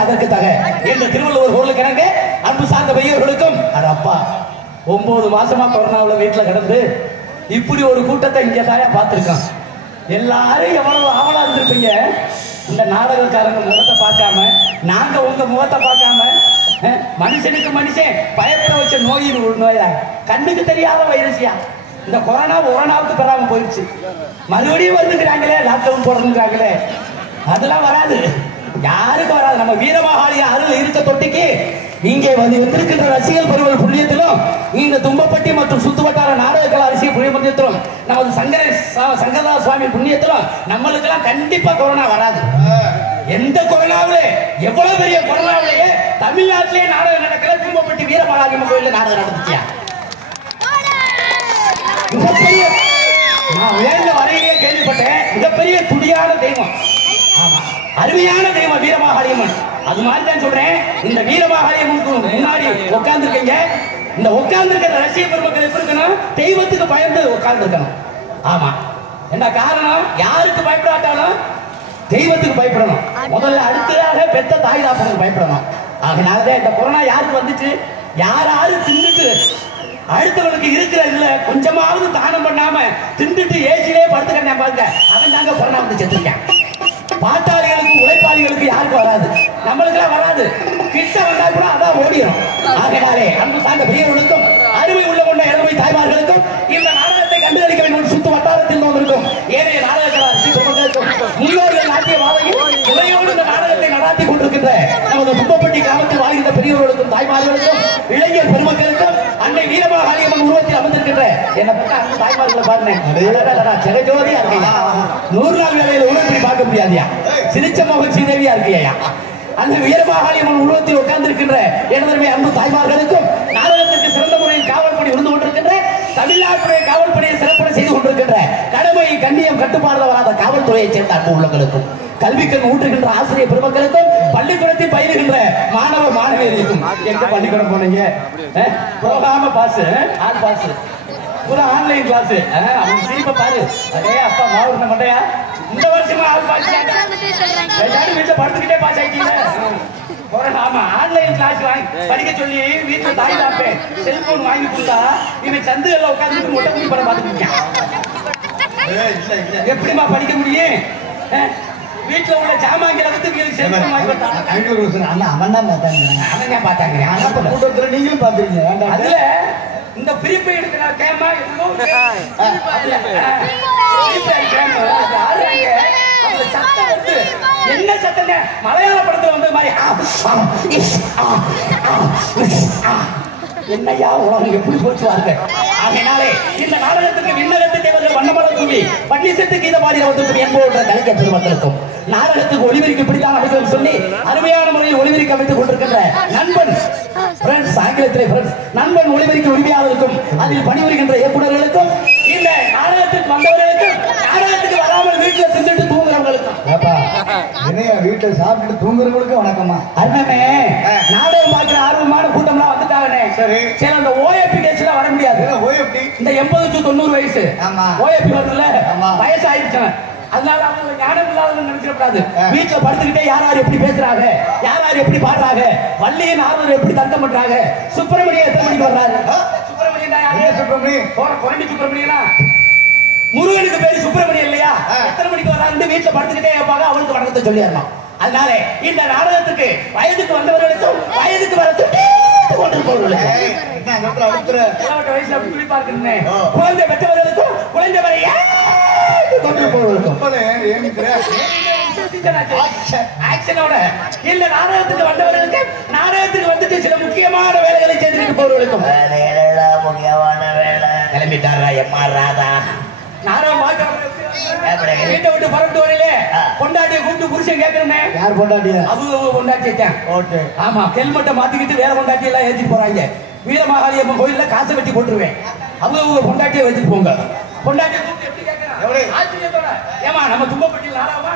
அதற்கு தக இந்த திருவள்ளுவர் பொருளுக்கு அன்பு சார்ந்த பெரியவர்களுக்கும் அப்பா 9 மாசமா கொரோனாவில் வீட்டில் கிடந்து இப்படி ஒரு கூட்டத்தை இங்க தாயா பார்த்திருக்கான். எல்லாரும் எவ்வளவு ஆவலா இருந்திருப்பீங்க. இந்த நாடகக்காரங்க முகத்தை பார்க்காம, நாங்க உங்க முகத்தை பார்க்காம, மனுஷனுக்கு மனுஷன் பயப்பட வச்ச நோயின் ஒரு நோயா, கண்ணுக்கு தெரியாத வைரஸியா இந்த கொரோனாவுக்கு பெறாம போயிடுச்சு. மறுபடியும் வந்துக்கிறாங்களே, லாக்டவுன் போடுறாங்களே, அதெல்லாம் வராது, யாருக்கும் வராது. நம்ம வீரமாகாளிய அருள் இருக்க தொட்டிக்கு இங்கே வந்திருக்கின்ற ரசிகர் பெருவல் புண்ணியத்திலும், இந்த தும்பப்பட்டி மற்றும் சுத்துவட்டார நாடக கலா ரசிகர் புண்ணியத்திலும், நமது சங்கரதா சுவாமி புண்ணியத்திலும் நம்மளுக்கு எல்லாம் கண்டிப்பா கொரோனா வராது. எந்த கொரோனாவிலே, எவ்வளவு பெரிய கொரோனாவிலேயே தமிழ்நாட்டிலே நாடகம் நடக்கல. தும்பப்பட்டி வீரமாகாளி கோயில நாடகம் நடந்துச்சியா? மிகப்பெரிய, நான் வேண்ட வரையிலேயே கேள்விப்பட்டேன், மிகப்பெரிய துடியான தெய்வம். ஆமா, அருமையான தெய்வம் வீரமாகாளியம்மன். அது மாதிரி தான் சொல்றேன், இந்த வீரமாகாளியம்மனுக்கு முன்னாடி உட்கார்ந்துருக்கீங்க. இந்த உட்கார்ந்துருக்கிற ரசிக பெருமக்கள் எப்படி இருக்கணும்? தெய்வத்துக்கு பயந்து உட்கார்ந்துருக்கணும். ஆமா, என்ன காரணம்? யாருக்கு பயப்படாட்டாலும் தெய்வத்துக்கு பயப்படணும். முதல்ல அடுத்ததாக பெத்த தாய் தாப்பனுக்கு பயப்படணும். அதனாலதான் இந்த கொரோனா யாருக்கு வந்துச்சு? யாராரு தின்னுட்டு அடுத்தவனுக்கு இருக்கிற இதுல கொஞ்சமாவது தானம் பண்ணாம தின்னுட்டு ஏசிலே படுத்துக்கிறேன் பாருங்க, அவன் தாங்க கொரோனா வந்து செத்துருக்கேன். பாட்டாளிகளுக்கு உழைப்பாளிகளுக்கு யாருக்கும் வராது, நம்மளுக்கு எல்லாம் வராது. கிட்ட வந்தா கூட அதான் ஓடிடும். ஆகையாலே அன்பு சார்ந்த பெரியவர்களுக்கும் அருமை உள்ள கொண்ட இளமை தாய்மார்களுக்கும் இந்த நாடகத்தை கண்டுகளிக்க வேண்டும் சுத்து வட்டாரத்தில் வந்திருக்கும் ஏனைய நாடகங்களுக்கும் முன்னோர்கள் நாட்டிய வாழையில் இளையோடு இந்த நாடகத்தை நடாத்தி கொண்டிருக்கின்ற நமது தும்பப்பட்டி கிராமத்தில் வாழ்கின்ற பெரியவர்களுக்கும் தாய்மார்களுக்கும் இளைஞர் பெருமக்களுக்கும் அன்னை வீரமாகாளியம்மன் உருவத்தில் அமர்ந்திருக்கின்ற என்னை பற்றி அந்த தாய்மார்களை பாருங்க, ஜெகஜோதியா இருக்கீங்க. 100 நாள் வேலையில உருவப்படி பார்க்க முடியாதியா, சிரிச்ச மோகன் ஸ்ரீதேவியா இருக்கியா. அந்த வீரமாகாளியம்மன் உருவத்தில் உட்கார்ந்திருக்கின்ற எனதருமை அன்பு தாய்மார்களுக்கும் நாடகத்திற்கு சிறந்த முறையில் காவல்படி இருந்து கொண்டிருக்கின்ற தமிழ்நாட்டுடைய காவல்படியை சிறப்புரை செய்து கொண்டிருக்கின்ற கடமை கண்ணியம் கட்டுப்பாடு வராத காவல்துறையை சேர்ந்த அன்பு உள்ளங்களுக்கும் கல்விக்கண் ஊற்றுகின்ற ஆசிரியர் பெருமக்களுக்கும் பள்ளிக்கூடத்தில் பயிலுகின்ற மாணவ மாணவியர்களுக்கும். எங்க பள்ளிக்கூடம் போனீங்க? போகாம பாஸ், ஆன் பாஸ், ஒரு ஆன்லைன் கிளாஸ். அவன் சிரிப்ப பாரு, அதே அப்பா மாவட்ட மண்டையா இந்த வருஷமா ஆள் பாஸ் வீட்டுல படுத்துக்கிட்டே பாஸ் ஆயிட்டீங்க. ஆமா, ஆன்லைன் கிளாஸ் வாங்கி படிக்க சொல்லி வீட்டுல தாய் தாப்பேன் செல்போன் வாங்கி கொடுத்தா இவன் சந்துகள்ல உட்காந்துட்டு மொட்டை குடி படம் பார்த்துக்கிங்க. எப்படிமா படிக்க முடியும்? வீட்டுல உள்ள ஜாமான்களை வந்து செல்போன் வாங்கி கொடுத்தா அவன் தான் பார்த்தாங்க. கூட்டத்துல நீங்களும் பாத்துருக்கீங்க. அதுல இந்த பிரிப்பை எடுக்கிற கேமா என்ன சத்தம்? மலையாள படத்துல வந்த மாதிரி என்னையா உலகம் எப்படி போச்சுவார்கள். அதனாலே பட்டிசத்து கீத பாடியவர்களுக்கும் என்போன்ற கலைஞர் பெருமக்களுக்கும் நாடகத்துக்கு ஒளிபெருக்கி பிடித்தான் அமைச்சர் சொல்லி அருமையான முறையில் ஒளிபெருக்கி அமைத்துக் கொண்டிருக்கின்ற நண்பன் ஆங்கிலத்திலே நண்பன் ஒளிபெருக்கி உரிமையாளருக்கும் அதில் பணிபுரிகின்ற இயக்குநர்களுக்கும் இந்த நாடகத்துக்கு வந்தவர்களுக்கும் நாடகத்துக்கு வராமல் வீட்டில் தின்னுட்டு தூங்குறவங்களுக்கும் வீட்டுல சாப்பிட்டு தூங்குறவங்களுக்கும் வணக்கமா. அண்ணனே நாடகம் பார்க்கிற ஆர்வமான கூட்டம்லாம் வந்துட்டாங்கனே. சரி சரி, அந்த ஓஏபி கேஸ்ல வர முடியாது. ஓஏபி இந்த 80 to 90 வயசு ஓஏபி வருதுல, வயசு ஆயிடுச்சு. அதனால அவங்க ஞானம் இல்லாதவங்க நினைச்சிடக்கூடாது. வீட்டுல படுத்துக்கிட்டே யார் யார் எப்படி பேசுறாங்க, யார் யார் எப்படி பாடுறாங்க, வள்ளியின் ஆர்வம் எப்படி தர்க்கம் பண்றாங்க, சுப்பிரமணியம் எத்தனை மணிக்கு வர்றாரு, சுப்பிரமணியன் யாரு, சுப்பிரமணியன் குழந்தை சுப்பிரமணியனா, முருகனுக்கு பேரு சுப்பிரமணியம் இல்லையா, எத்தனை மணிக்கு வர்றாரு வீட்டுல படுத்துக்கிட்டே இருப்பாங்க. அவனுக்கு வணக்கத்தை சொல்லிடணும். அதனால இந்த நாடகத்துக்கு வயதுக்கு வந்தவர்களுக்கும் வயதுக்கு வர வயசுல அப்படி துளி பார்க்கணும். குழந்தை பெற்றவர்களுக்கும் குழந்தை வரை இந்த நாடகத்துக்கு வந்தவர்களுக்கு நாடகத்துக்கு வந்துட்டு சில முக்கியமான வேலைகளை செய்துட்டு போறவர்களுக்கும் முக்கியமான வேலை கிளம்பிட்டாரா எம்மா ராதா நாடகம் பார்க்க வீட்டை விட்டு புறப்பட்டு வரல பொண்டாட்டியை கூப்பிட்டு புருஷன் கேட்கணுமே. யார் பொண்டாட்டியா? அவங்க பொண்டாட்டி. ஆமா, ஹெல்மெட்டை மாத்திக்கிட்டு வேற பொண்டாட்டி எல்லாம் ஏற்றிட்டு போறாங்க. வீரமாகாளியம்மன் கோயில்ல காசை வெட்டி போட்டுருவேன். அவங்க பொண்டாட்டியை வச்சுட்டு போங்க. பொண்டாட்டியை கூப்பிட்டு எப்படி கேட்கணும் ஆச்சரியத்தோட, ஏமா நம்ம தும்பப்பட்டியில் நாடகமா,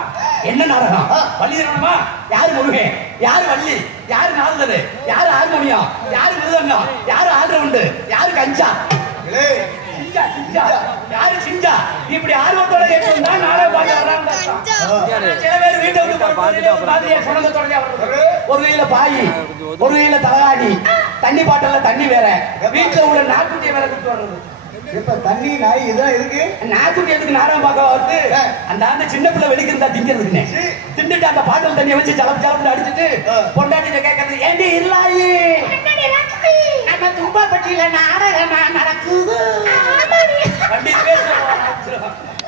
என்ன நாடகம், வள்ளி நாடகமா, யாரு முருகன், யாரு வள்ளி, யாரு நாரதரு, யாரு ஹார்மோனியம், யாரு மிருதங்கம், யாரு ஆல்ரவுண்டு, யாரு கஞ்சா, யாரு சிஞ்சா, இப்படி ஆர்வத்தோட கேட்டு நாடகம் பார்க்க வர்றாங்க. சில பேர் வீட்டை விட்டு ஒரு கையில பாயி, ஒரு கையில தலகாணி, தண்ணி பாட்டல்ல தண்ணி வேற, வீட்டுல உள்ள நாக்குட்டியை வேற குடிச்சு வர்றது. இப்ப தண்ணி நாய் இதான் இருக்கு. நாக்குட்டி எதுக்கு நாடகம் பார்க்க வருது? அந்த சின்ன பிள்ளை வெளிக்கிறதா திங்கிறதுக்குன்னு தின்னுட்டு அந்த பாட்டல் தண்ணியை வச்சு ஜலப்பு ஜலப்பு அடிச்சுட்டு பொண்டாட்டிய கேட்கறது, ஏண்டி இல்லாயி நம்ம தும்பப்பட்டியில நாடகமா நடக்குது.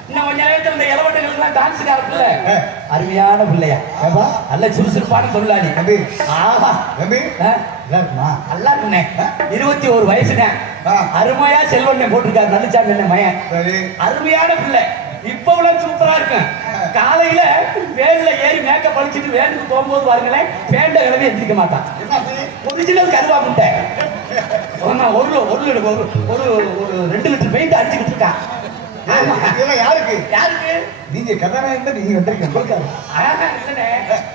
இன்னும் கொஞ்ச நேரத்தில் இந்த இளவட்டங்களுக்கு டான்ஸ் காலத்துல அருமையான பிள்ளையா, நல்ல சுறுசுறுப்பான தொழிலாளி. நல்லா இருக்குண்ணே, 21 வயசுனே, அருமையா செல்வண்ணே போட்டிருக்காரு, நடிச்சாங்க மயன், அருமையான பிள்ளை. இப்ப உள்ள சூப்பரா இருக்கும். காலையில வேன்ல ஏறி மேக்கப் அடிச்சுட்டு வேனுக்கு போகும்போது பாருங்களேன், பேண்ட கிளம்பி எந்திரிக்க மாட்டான். ஒரிஜினல் கருவா முட்டை ஒரு 2 லிட்டர் பெயிண்ட் அடிச்சுக்கிட்டு இருக்கான். யாருக்கு யாருக்கு நீங்க கதாநாயகன் நீங்க வந்திருக்கீங்க.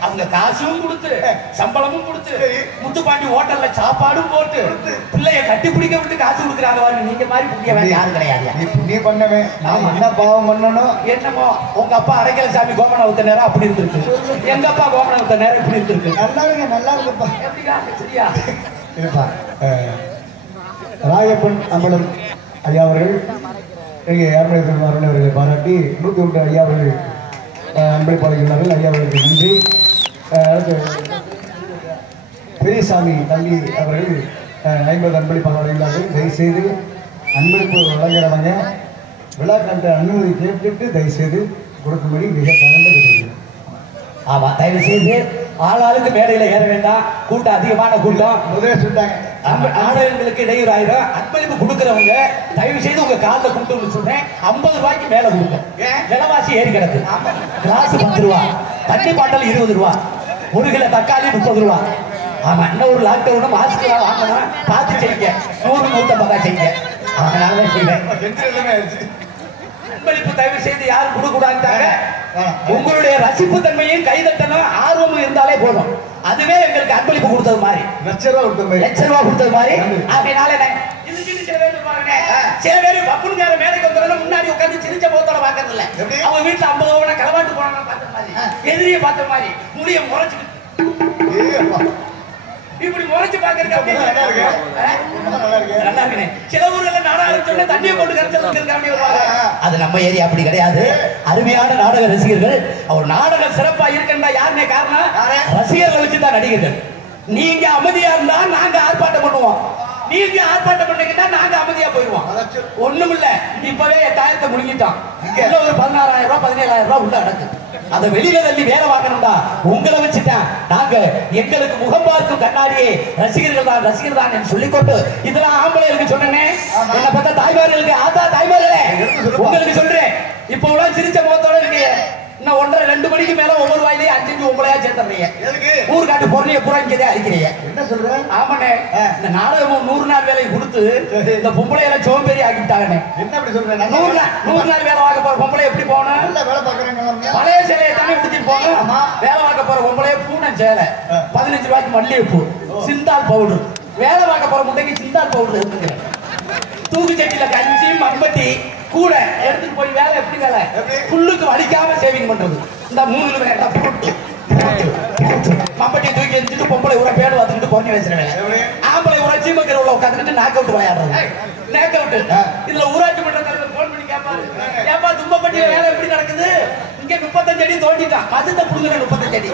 அவங்க காசும் கொடுத்து சம்பளமும் கொடுத்து முத்துப்பாண்டி ஹோட்டல்ல சாப்பாடும் போட்டு பிள்ளைய கட்டி பிடிக்க விட்டு காசு கொடுக்குறாங்க. நீங்க மாதிரி புண்ணிய வேலை யாரும் கிடையாது. நீ பண்ணவே நாம என்ன பாவம் பண்ணணும். என்னமோ உங்க அப்பா அரைக்கல சாமி கோமன ஊத்த நேரம் அப்படி இருந்திருக்கு, எங்க அப்பா கோமன ஊத்த நேரம் இப்படி இருந்திருக்கு. நல்லா இருக்கு, நல்லா இருக்குப்பா. எப்படியா சரியா இருப்பா. ராயப்பன் அம்பலம் ஐயா அவர்கள் அருண் அவர்களை பாராட்டி 101 ஐயா அவர்கள் அன்பளிப்பாளர்கள். ஐயா அவர்களுக்கு நன்றி. அடுத்து பெரியசாமி தம்பி அவர்கள் 50 அன்பளிப்பாளர்கள். தயவுசெய்து அன்பளிப்பு வழங்குறவங்க விழா கண்ட அனுமதி கேட்டுட்டு தயவுசெய்து கொடுக்கும்படி மிக பகிர்ந்து. ஆமா, தயவு செய்து ஆளாளுக்கு மேடையில ஏற வேண்டாம். கூட்டம் அதிகமான கூட்டம், முதல்ல சொல்லிட்டாங்க. நாடகங்களுக்கு இடையூறு ஆயிரும். அன்பளிப்பு கொடுக்கறவங்க தயவு செய்து உங்க காலில் கொடுத்து சொல்றேன், 50 ரூபாய்க்கு மேல கொடுங்க. விலைவாசி ஏறி கிடக்கு. கிளாஸ் 10 ரூபா, தண்ணி பாட்டல் 20 ரூபா, 1 கிலோ தக்காளி 30 ரூபா. ஆமா, இன்னும் ஒரு லாக்டவுன் மாஸ்க் வாங்கணும், பார்த்து செய்யுங்க. 100-150 செய்யுங்க. அதனால செய்வேன். அன்பளிப்பு தயவு செய்து யாரும் கொடுக்கூடாதுட்டாங்க. உங்களுடைய ரசிப்பு தன்மையும் கைதட்டணும் ஆர்வமும் இருந்தாலே போதும். அதுவே எங்களுக்கு அன்பளிப்பு கொடுத்தது மாதிரி, லட்ச ரூபா கொடுத்தது மாதிரி. அதனால சில பேர் பப்புனுங்கிற மேடைக்கு வந்தவங்க முன்னாடி உட்காந்து சிரிச்ச போத்தோட பாக்குறது இல்ல. அவங்க வீட்டுல 50 ரூபா களவாட்டு போனாங்க பார்த்த மாதிரி, எதிரியை பார்த்த மாதிரி முடிய முறைச்சுக்கிட்டு இப்படி முறைச்சு பாக்குறதுக்கு நல்லா இருக்கு. சில ஊர்ல நாடகம் சொன்ன தண்ணியை போட்டு கரைச்சு. அது நம்ம ஏரியா அப்படி கிடையாது. அருமையான நாடக ரசிகர்கள். அவர் நாடகம் சிறப்பா இருக்கின்ற யாருன்னே காரணம் ரசிகர்களை வச்சுதான் நடிகர்கள். நீங்க அமைதியா இருந்தா நாங்க ஆர்ப்பாட்டம் பண்ணுவோம், நீங்க ஆர்ப்பாட்டம் பண்ணீங்கன்னா நாங்க அமைதியா போயிடுவோம். ஒண்ணும் இல்ல, இப்பவே 8000 முடிஞ்சிட்டோம். ஒரு 16,000 ரூபாய் 17,000 ரூபாய் உள்ள அடக்கு. அதை வெளியில தள்ளி வேலை வாங்கணும்டா உங்களை வச்சுட்டேன். நாங்க எங்களுக்கு முகம் பார்க்கும் கண்ணாடியே ரசிகர்கள் தான், ரசிகர் தான் சொல்லிக்கொண்டு இதெல்லாம் ஆம்பளைகளுக்கு சொன்னேன். என்ன பார்த்தா தாய்மார்களுக்கு ஆத்தா தாய்மார்களே உங்களுக்கு சொல்றேன், இப்ப உள்ள சிரிச்ச முகத்தோட இருக்கீங்க. இன்னும் 1:30-2 மணிக்கு மேல ஒவ்வொரு வாயிலையும் 5 உங்களையா சேர்த்துறீங்க. ஊர் காட்டு பொருளைய பூரா இங்கதான் அடிக்கிறீங்க. என்ன சொல்ற? ஆமாண்ணே, இந்த நாடகம் 100 நாள் வேலையை கொடுத்து இந்த பொம்பளையெல்லாம் சோம்பேறி ஆக்கிட்டாங்கண்ணே. என்ன அப்படி சொல்ற? 100 நாள் வேலை பார்க்க போற பொம்பளை எப்படி போகணும்? நல்ல வேலை பாக்குறாங்க. பழைய சேலையை தானே எடுத்துட்டு போகணும். வேலை பார்க்க போற பொம்பளைய பூனை சேலை, 15 ரூபாய்க்கு மல்லிகைப்பூ, சிந்தால் பவுடர். வேலை பார்க்க போற முட்டைக்கு சிந்தால் பவுடர் இருக்குங்க. தூக்கு சட்டியில கஞ்சி மம்பட்டி கூட எடுத்துட்டு போய் வேலை எப்படி வேலை? புல்லுக்கு வலிக்காம சேவிங் பண்றது. இந்த 3 வேண்டாம் மம்பட்டி தூக்கி எரிஞ்சிட்டு பொம்பளை உர பேடு வந்துட்டு பொண்ணு வச்சிருவேன். ஆம்பளை உர சீமக்கரை உள்ள உட்காந்துட்டு நாக் அவுட் விளையாடுறது. நாக் அவுட் இதுல ஊராட்சி மன்ற தலைவர் போன் பண்ணி கேட்பாரு, ஏப்பா தும்பப்பட்டியில வேலை எப்படி நடக்குது? இங்க 35 அடி தோண்டிட்டான், மதுத்தை புடுங்குற 35 அடி.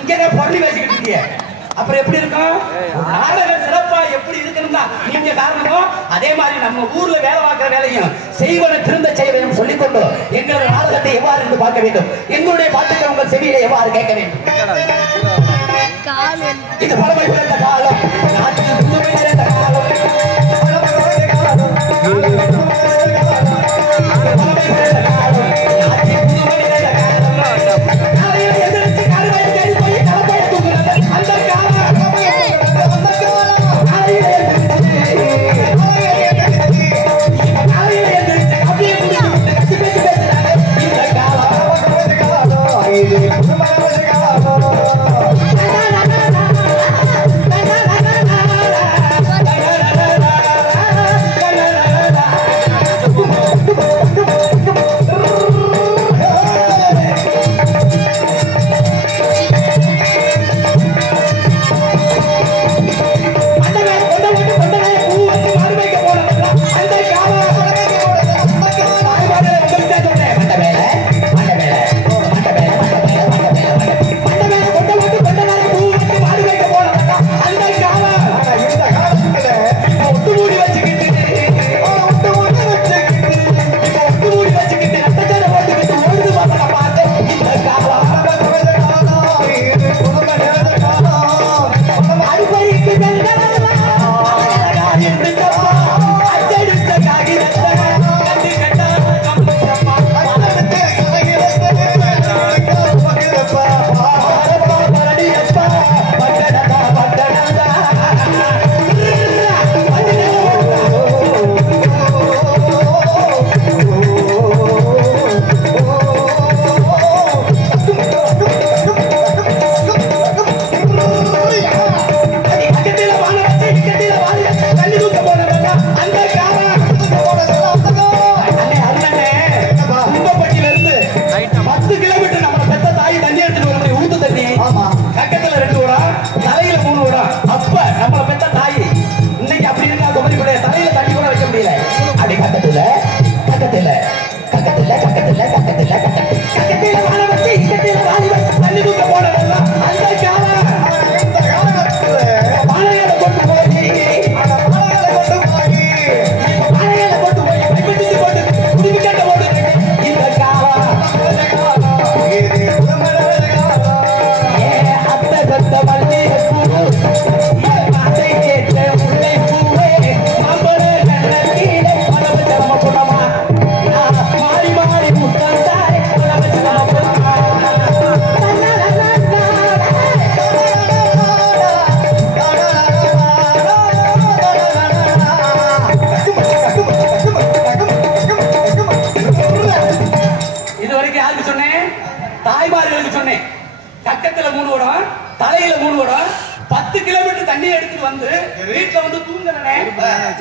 இங்க பொண்ணு வச்சுக்கிட்டு இருக்கீங்க. அப்புறம் எப்படி இருக்கும்? நாடக சிறப்பா எப்படி இருக்கணும்னா நீங்க காரணமோ அதே மாதிரி நம்ம ஊர்ல வேலை பார்க்கிற வேலையும் செய்வன திருந்த செய்வதையும் சொல்லிக்கொண்டு எங்களுடைய நாடகத்தை எவ்வாறு என்று பார்க்க வேண்டும், எங்களுடைய பாட்டுகள் உங்கள் செவியில எவ்வாறு கேட்க வேண்டும். இது பழமை பிறந்த காலம், நாட்டில் புதுமை நிறைந்த காலம், பழமை பிறந்த காலம், நாட்டில் புதுமை நிறைந்த காலம். காலையில எதிர்த்து கருவை தேடி போய் தலைப்பையை தூக்குறது அந்த காலம்.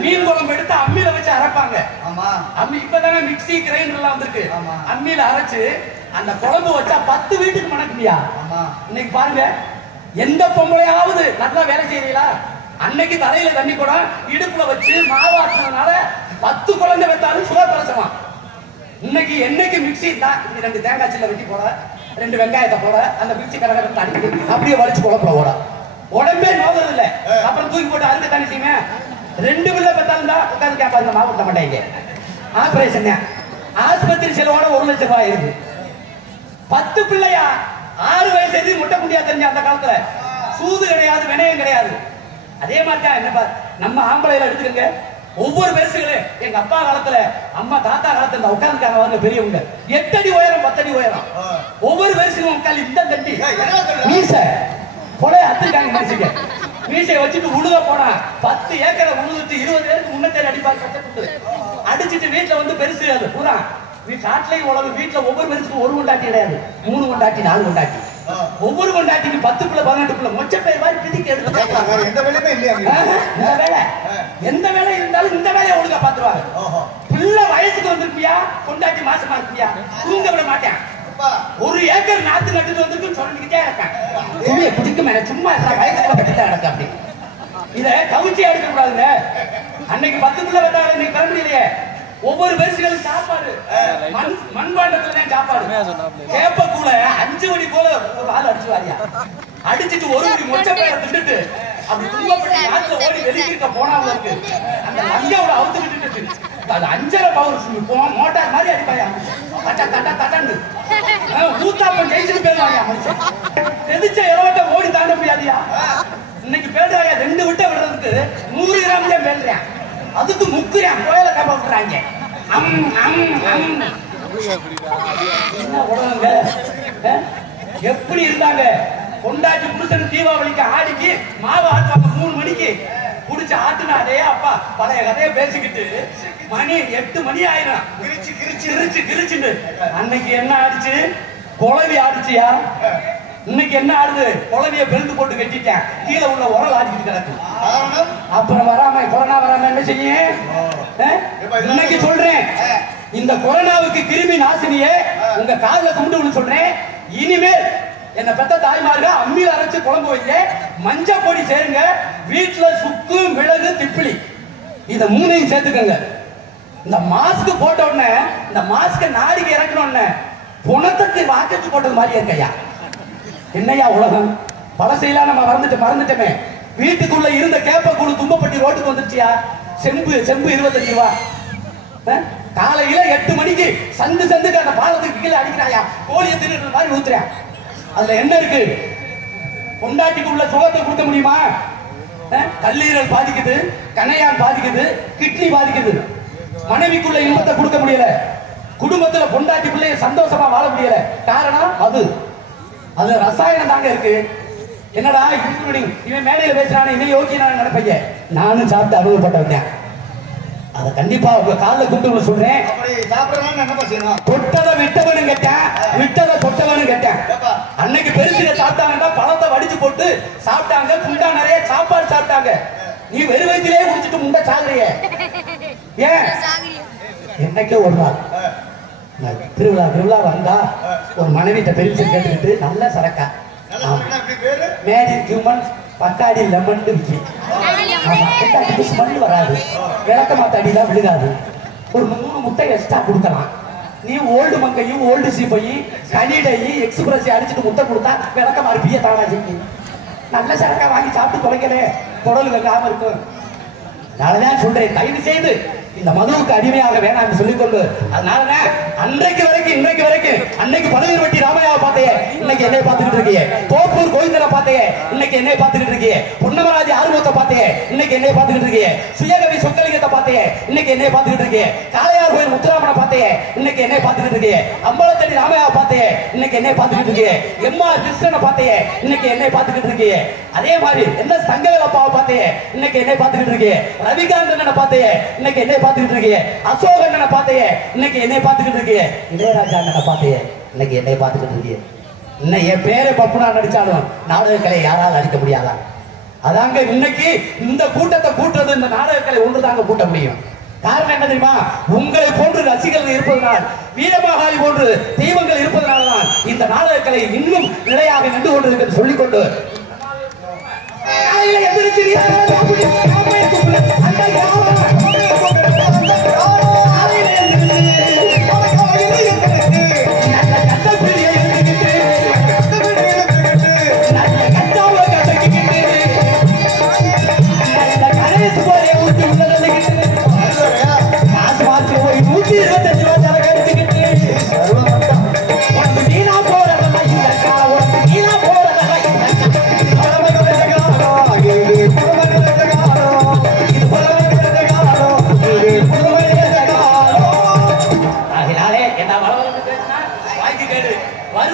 மீன் குழம்பு எடுத்து அம்மியில வச்சு அரைப்பாங்க. அம்மி இப்பதானே மிக்ஸி கிரைண்டர் எல்லாம் வந்திருக்கு. அம்மியில அரைச்சு அந்த குழம்பு வச்சா 10 வீட்டுக்கு மணக்குமியா. இன்னைக்கு பாருங்க, எந்த பொம்பளையாவது நல்லா வேலை செய்யறீங்களா? அன்னைக்கு தலையில தண்ணி கூட இடுப்புல வச்சு மாவாட்டினதுனால 10 குழந்தை வைத்தாலும் சுகப்பிரசமா. இன்னைக்கு என்னைக்கு மிக்ஸி தான் 2 தேங்காய் சில்ல வெட்டி போட, 2 வெங்காயத்தை போட, அந்த மிக்ஸி கடற்கரை அடிக்குது, அப்படியே வலிச்சு குழப்பல ஓட உடம்பே நோகிறது இல்லை. அப்புறம் தூக்கி போட்டு அறுக்க தண்ணி செய்யுங்க. 2 பிள்ளை பத்தாலும் தான் உட்காந்து கேட்பாங்க, மாவட்ட மாட்டேங்க. ஆபரேஷன் ஆஸ்பத்திரி செலவோட 1 லட்சம் ரூபாய் இருக்கு. 10 பிள்ளையா 6 வயசு முட்டை குண்டியா தெரிஞ்ச அந்த காலத்துல சூது கிடையாது, வினயம் கிடையாது. அதே மாதிரி தான் என்ன நம்ம ஆம்பளையில எடுத்துக்கங்க, ஒவ்வொரு பெருசுகளே எங்க அப்பா காலத்துல அம்மா தாத்தா காலத்துல உட்கார்ந்துக்காங்க வாங்க பெரியவங்க 8 அடி உயரம் 10 அடி உயரம் ஒவ்வொரு பெருசுகளும் உட்காந்து இந்த தட்டி மீச கொலை அத்துக்காங்க மனுஷங்க மீசையை வச்சுட்டு உழுக போனா 10 ஏக்கரை உழுதுட்டு 20 பேருக்கு முன்னத்தேர் அடிப்பாங்க கட்டப்பட்டு அடிச்சுட்டு வீட்டுல வந்து பெருசு அது பூரா காட்டிலையும் உழவு வீட்டுல ஒவ்வொரு பெருசுக்கும் 1 கொண்டாட்டி கிடையாது 3 கொண்டாட்டி 4 கொண்டாட்டி ஒவ்வொரு கொண்டாட்டிக்கு 10 பிள்ளை 18 பிள்ளை மொச்ச பேர் மாதிரி பிடிக்க எடுத்து எந்த வேலையுமே இல்லையா இந்த வேலை எந்த வேலை இருந்தாலும் இந்த வேலையை ஒழுங்கா பாத்துருவாங்க பிள்ளை வயசுக்கு வந்திருப்பியா கொண்டாட்டி மாசமா இருப்பியா தூங்க விட மாட்டேன் 1 ஏக்கர் நாத்து நட்டுட்டு வந்துருக்குன்னு சொல்லிக்கிட்டே இருக்கேன் துணியை பிடிக்க மேல சும்மா வயசுல கட்டிதான் நடக்க அப்படி இத கவிச்சி எடுக்க கூடாதுங்க அன்னைக்கு 10 பிள்ளை வந்தாங்க இன்னைக்கு கிளம்பலையே ஒவ்வொரு பெருசுகளும் சாப்பாடு மண்பாண்டத்துல தான் சாப்பாடு கேப்ப கூட 5 மணி போல ஒரு ஆள் அடிச்சு வாரியா அடிச்சுட்டு 1 மணி மொச்ச பயிரை தின்னுட்டு அப்படி துன்பப்பட்டு நாட்டுல ஓடி வெளியிருக்க போனாவும் இருக்கு அந்த லங்காவோட அவுத்து விட்டுட்டு அது 5.5 பவர் மோட்டார் மாதிரி அடிப்பாயா தட்டா தட்டா தட்டாண்டு ஊத்தாப்பம் ஜெயிச்சுட்டு போயிருவாங்க மனுஷன் எதிர்ச்ச இளவட்ட ஓடி தாண்ட முடியாதியா இன்னைக்கு பேடுறாங்க 2 விட்ட விடுறதுக்கு 100 கிராம் தான் பேடுறேன் அதுக்கு முக்குறேன் கோயில காப்பாற்றுறாங்க என்ன உடனங்க எப்படி இருந்தாங்க கொண்டாட்டி புருஷன் தீபாவளிக்கு ஆடிக்கு மாவு ஆட்டுவாங்க 3 மணிக்கு குடிச்சு ஆட்டுனாடே அப்பா பழைய கதையை பேசிக்கிட்டு மணி 8 மணி ஆயிரும் கிரிச்சு கிரிச்சு கிரிச்சு கிரிச்சுன்னு அன்னைக்கு என்ன ஆடுச்சு குழவி ஆடுச்சியா இன்னைக்கு என்ன ஆடுது குழந்தைய பெல்ட் போட்டு கட்டிட்டேன் கீழே உள்ள உரல் ஆடிக்கிட்டு கிடக்கு அப்புறம் வராம கொரோனா வராம என்ன செய்யும் இன்னைக்கு சொல்றேன் இந்த கொரோனாவுக்கு கிருமி நாசினியே உங்க காதுல கும்பிட்டு சொல்றேன் இனிமேல் என்ன பெத்த தாய்மார்கள் அம்மியில் அரைச்சு குழம்பு வைங்க மஞ்சள் பொடி சேருங்க வீட்டுல சுக்கு மிளகு திப்பிலி இத 3ஐயும் சேர்த்துக்கங்க இந்த மாஸ்க் போட்ட உடனே இந்த மாஸ்க நாடிக்கு இறக்கணும் உடனே புணத்துக்கு வாக்கத்து போட்டது மாதிரி இருக்கையா என்னையா உலகம் பழசையெல்லாம் நம்ம மறந்துட்டோமே வீட்டுக்குள்ள இருந்த கேப்ப கூடு தும்பப்பட்டி ரோட்டுக்கு வந்துருச்சியா செம்பு 25 ரூபா காலையில 8 மணிக்கு சந்துக்கு அந்த பாலத்துக்கு கீழே அடிக்கிறாயா கோழியை தின்னுற மாதிரி ஊத்துறேன் அதுல என்ன இருக்கு கொண்டாட்டிக்கு உள்ள சுகத்தை கொடுக்க முடியுமா கல்லீரல் பாதிக்குது கணையான் பாதிக்குது கிட்னி பாதிக்குது மனைவிக்குள்ள இன்பத்தை கொடுக்க முடியல குடும்பத்துல பொண்டாட்டி பிள்ளைய சந்தோஷமா வாழ முடியல காரணம் அது ரசாயனம் தாங்க இருக்கு என்னடா இவன் மேடையில பேசுறானே இவன் யோகியனான நினைப்பைய நானும் சாப்பிட்டு அனுபவப்பட்டவன் அதை கண்டிப்பா உங்க காலில் கூப்பிட்டு சொல்றேன் தொட்டதை விட்டவனும் கேட்டேன் விட்டதை தொட்டவனும் கேட்டேன் அன்னைக்கு பெருசில சாப்பிட்டாங்கன்னா பழத்தை வடிச்சு போட்டு சாப்பிட்டாங்க குண்டா நிறைய சாப்பாடு சாப்பிட்டாங்க நீ வெறும் வயிற்றிலே குடிச்சிட்டு முண்டை சாகுறிய ஏன் என்னைக்கே ஒரு நாள் திருவிழா வந்தா ஒரு மனைவிட்ட பெருசு கேட்டுக்கிட்டு நல்ல சரக்கா மேஜிக் ஹியூமன் பக்காடி லெமன் ஸ்மெல் வராது விளக்க மாத்தாடி தான் விழுகாது ஒரு 3 முட்டை எக்ஸ்ட்ரா கொடுக்கலாம் நீ ஓல்டு மங்கையும் ஓல்டு சீப்பையும் கனிடையும் எக்ஸ்பிரஸ் அடிச்சுட்டு முட்டை கொடுத்தா விளக்க மாதிரி பிய தானா செஞ்சு நல்ல சரக்கா வாங்கி சாப்பிட்டு தொலைக்கலே குடல் வெங்காம இருக்கும் அதனாலதான் சொல்றேன் தயவு செய்து இந்த மதுவுக்கு அடிமையாக வேணாம் என்று சொல்லிக்கொண்டு அதனால அன்றைக்கு வரைக்கும் அன்னைக்கு பதவியில் வெட்டி ராமையாவை பார்த்தே இன்னைக்கு என்னை பார்த்துக்கிட்டு இருக்கியே தோப்பூர் கோவிந்தனை பார்த்தே இன்னைக்கு என்னை பார்த்துக்கிட்டு இருக்கியே பொன்னமராஜி ஆர்வத்தை பார்த்தே இன்னைக்கு என்னை பார்த்துக்கிட்டு இருக்கியே சுயகவி சொக்கலிங்கத்தை பார்த்தே இன்னைக்கு என்னை பார்த்துக்கிட்டு இருக்கியே காளையார் கோயில் முத்துராமனை பார்த்தே இன்னைக்கு என்னை பார்த்துக்கிட்டு இருக்கியே அம்பலத்தடி ராமையாவை பார்த்தே இன்னைக்கு என்னை பார்த்துக்கிட்டு இருக்கியே எம்ஆர் கிருஷ்ணனை பார்த்தே இன்னைக்கு என்னை பார்த்துக்கிட்டு இருக்கியே அதே மாதிரி என்ன சங்கவேலப்பாவை பார்த்தே இன்னைக்கு என்னை பார்த்துக்கிட்டு இருக்கியே ரவிகாந்தனை பார்த்தே இன்னைக்கு என்னை பார்த்துக்கிட்டு இருக்கியே அசோகண்ணனை பார்த்தே இன்னைக்கு என்னை பார்த்துக்கிட்டு இருக்கியே இளையராஜா அண்ணனை பார்த்தே இன்னைக்கு என்னை பார்த்துக்கிட்டு இருக்கியே இன்னும் என் பேரை பப்புனா நடிச்சாலும் நாடகக்கலை யாரால் அடிக்க முடியாதா அதாங்க இன்னைக்கு இந்த கூட்டத்தை கூட்டுறது இந்த நாடகக்கலை ஒன்றுதாங்க கூட்ட முடியும் காரணம் என்ன தெரியுமா உங்களை போன்று ரசிகர்கள் இருப்பதனால் வீரமாகாளி போன்று தெய்வங்கள் இருப்பதனால்தான் இந்த நாடகக்கலை இன்னும் நிலையாக நின்று கொண்டிருக்கிறது சொல்லிக்கொண்டு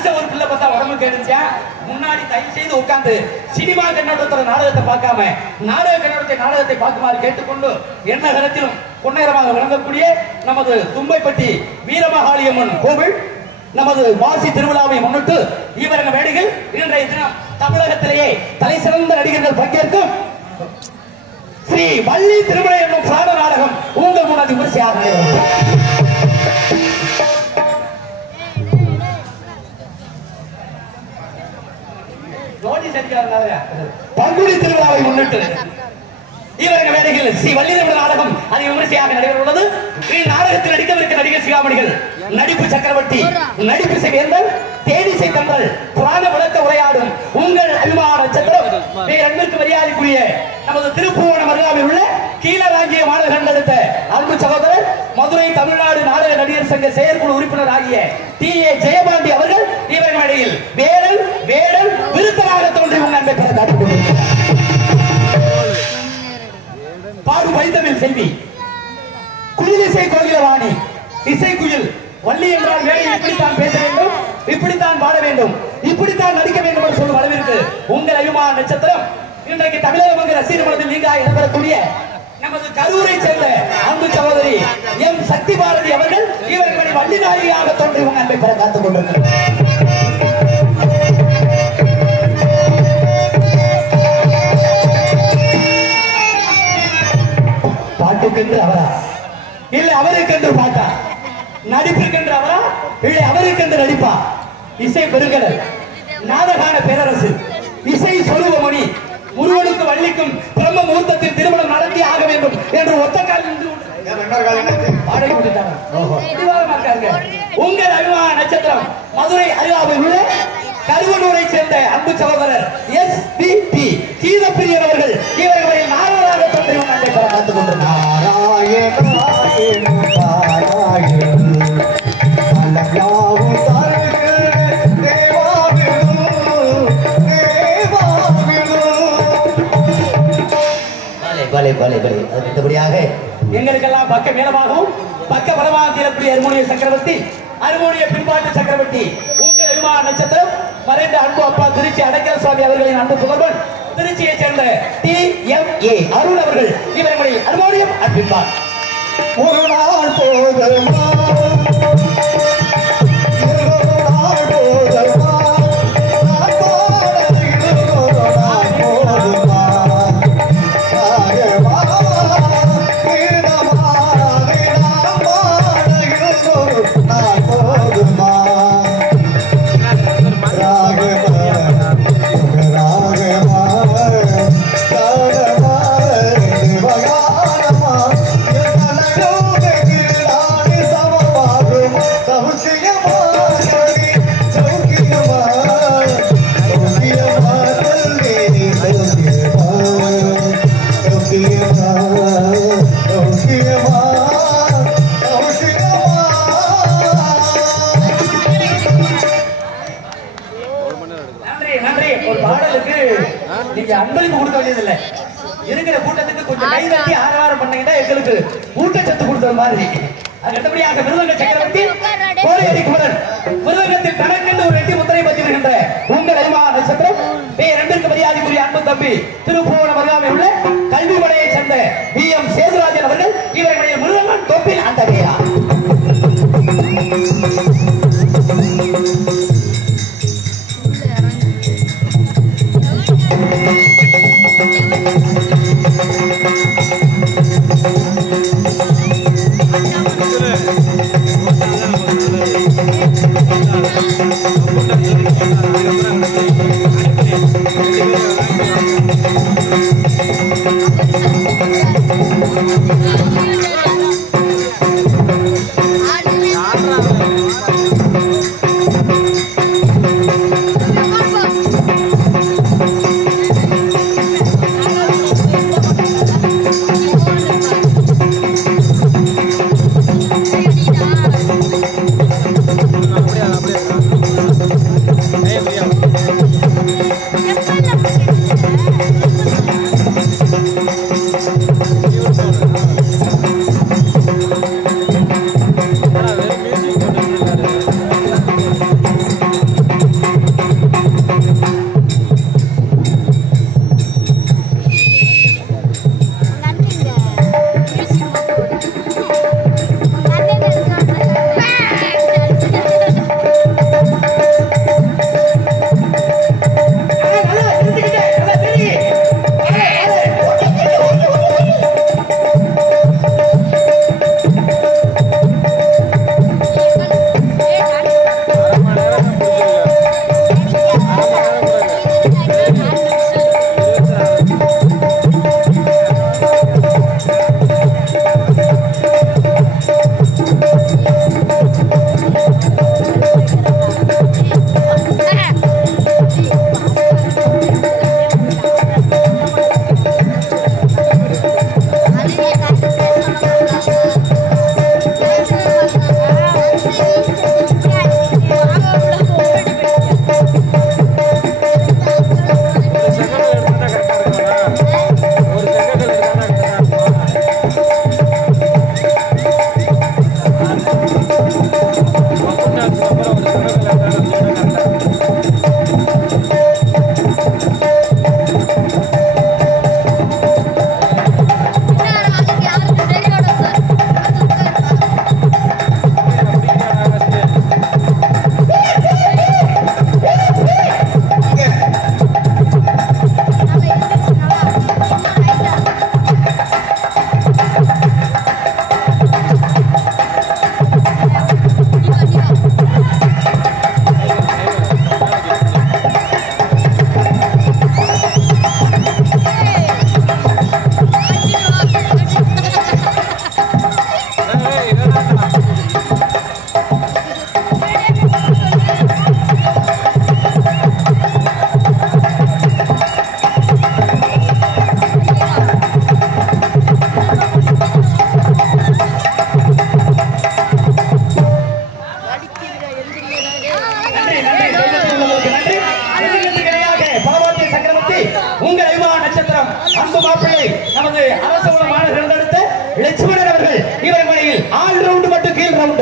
மனுஷன் ஒரு பிள்ளை பார்த்தா உடம்பு கேட்டுச்சா முன்னாடி தயவு செய்து உட்கார்ந்து சினிமா கண்ணோட்டத்துல நாடகத்தை பார்க்காம நாடக கண்ணோட்டத்தை நாடகத்தை பார்க்குமாறு கேட்டுக்கொண்டு என்ன கருத்திலும் பொன்னேரமாக விளங்கக்கூடிய நமது தும்பைப்பட்டி வீரமகாளியம்மன் கோவில் நமது வாசி திருவிழாவை முன்னிட்டு இவரங்க மேடைகள் இன்றைய தினம் தமிழகத்திலேயே தலை சிறந்த நடிகர்கள் பங்கேற்கும் ஸ்ரீ வள்ளி திருமணம் என்னும் சாத நாடகம் உங்கள் முன்னாடி விமர்சையாக பங்குனி திருவிழாவை முன்னிட்டு இவரங்க வேலைகள் ஸ்ரீ வள்ளி திருமண நாடகம் அது விமர்சையாக நடைபெற உள்ளது. இந்நாடகத்தில் நடிக்கவிருக்க நடிகர் சிகாமணிகள் நடிப்பு சக்கரவர்த்தி, நடிப்பு சேவேந்தன், தேனிசை தங்கள் புராண விளக்க உரையாடும் உங்கள் அபிமான நட்சத்திரம் பேரன்பிற்கு மரியாதைக்குரிய நமது திருப்புவனம் அருகாமையில் உள்ள கீழராஞ்சிய மாநகரம் எடுத்த அன்பு சகோதரர் மதுரை தமிழ்நாடு நாடக நடிகர் சங்க செயற்குழு உறுப்பினர் ஆகிய டி.ஏ. ஜெயபாண்டி அவர்கள் இவர்கள் இடையில் வேடல் வேடல் விருத்தமாக தோன்றி உங்கள் அன்பை பெற காட்டுக் கொண்டிருக்கிறார். பாடு வைத்தமிழ் செல்வி குயிலிசை கோகிலவாணி இசைக்குயில் வள்ளி என்றால் வேலை இப்படித்தான் பேச வேண்டும், இப்படித்தான் பாட வேண்டும், இப்படித்தான் நடிக்க வேண்டும் என்று சொல்லும் அளவிற்கு உங்கள் அபிமான நட்சத்திரம் இன்றைக்கு தமிழக மக்கள் ரசிகர் மனதில் நீங்க இடம்பெறக்கூடிய நமது கரூரை சேர்ந்த அன்பு சகோதரி எம் சக்தி பாரதி அவர்கள் இவர்களை வள்ளி நாயகியாக தோன்றி உங்கள் அன்பை பெற காத்துக் கொண்டிருக்கிறார். பாட்டுக்கென்று அவரா இல்லை அவருக்கென்று பாட்டா, நடிப்பிற்கென்று அவரா இல்லை அவருக்கென்று நடிப்பா, இசை பெருங்கடல் நாடகான பேரரசு இசை சொருபமணி முருகனுக்கு வள்ளிக்கும் பிரம்ம முகூர்த்தத்தில் திருமணம் நடத்தி ஆக வேண்டும் என்று ஒத்த காலில் உங்கள் அபிமான நட்சத்திரம் மதுரை அருகாமையில் உள்ள கருவனூரை சேர்ந்த அன்பு சகோதரர் எஸ்.பி.டி. கீதப்பிரியன் அவர்கள் இவர்களை நாரதாக தோன்றி உங்களை காத்துக் கொண்டிருக்கிறார். எங்களுக்கெல்லாம் பக்க மேலமாகவும் பக்க பலமாக தீரக்கூடிய அருமோனிய சக்கரவர்த்தி, அருமோனிய பின்பாட்டு சக்கரவர்த்தி உங்கள் அபிமான நட்சத்திரம் மறைந்த அன்பு அப்பா திருச்சி அடைக்கல சுவாமி அவர்களின் அன்பு புகழ்வன் திருச்சியை சேர்ந்த டி.எம்.ஏ. அருள் அவர்கள் இவர்களை அருமோனியம் அன்பிப்பார். ஒரு நாள் போதமா அன்பளிப்பு கொடுக்க வேண்டியதில்லை, இருக்கிற கூட்டத்துக்கு கொஞ்சம் கை தட்டி ஆரவாரம் பண்ணீங்கன்னா எங்களுக்கு ஊட்டச்சத்து கொடுத்தது மாதிரி. அடுத்தபடியாக மிருதங்க சக்கரவர்த்தி கோரையடி குமரன் மிருதங்கத்தில் தனக்கென்று ஒரு வெட்டி முத்திரை பற்றி வருகின்ற உங்கள் அபிமான நட்சத்திரம் ரெண்டிற்கு மரியாதைக்குரிய அன்பு தம்பி திருப்புவனம் அருகாமையில் உள்ள கல்வி படையை சேர்ந்த பி.எம். சேதுராஜன் அவர்கள் இவர்களுடைய மிருதங்கன் தொப்பில் அந்த பேரா.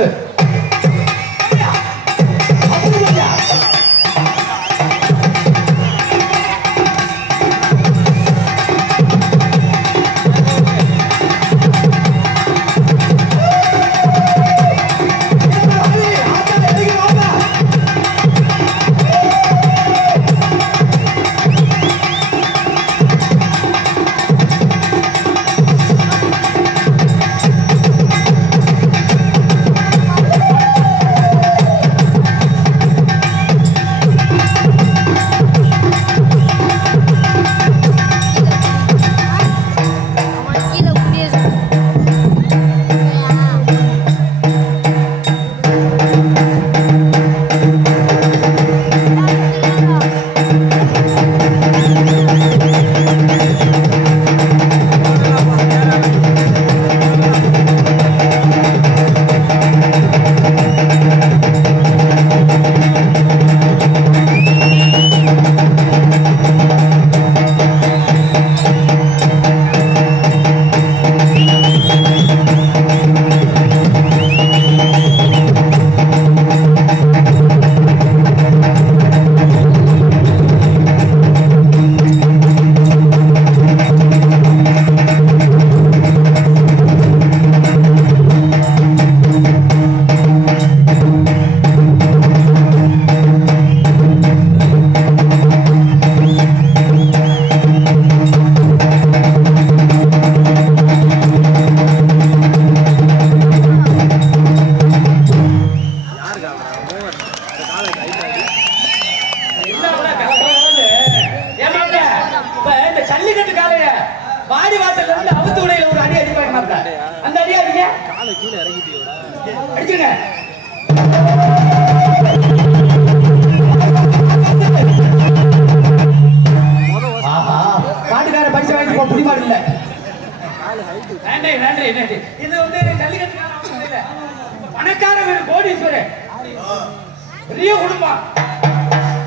சொல்லு.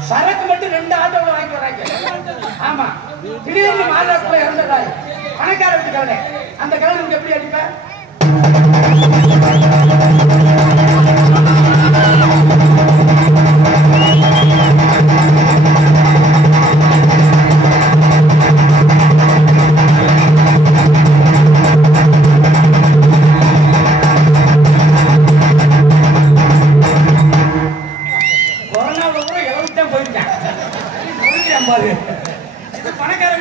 சரக்கு மட்டும் 2 ஆட்டோல வாங்கி வராங்க. ஆமா, திடீர்னு மாதாக்குள்ள இறந்துட்டாரு பணக்கார வீட்டுக்காரனே. அந்த கலருக்கு எப்படி அடிப்ப? பணக்கார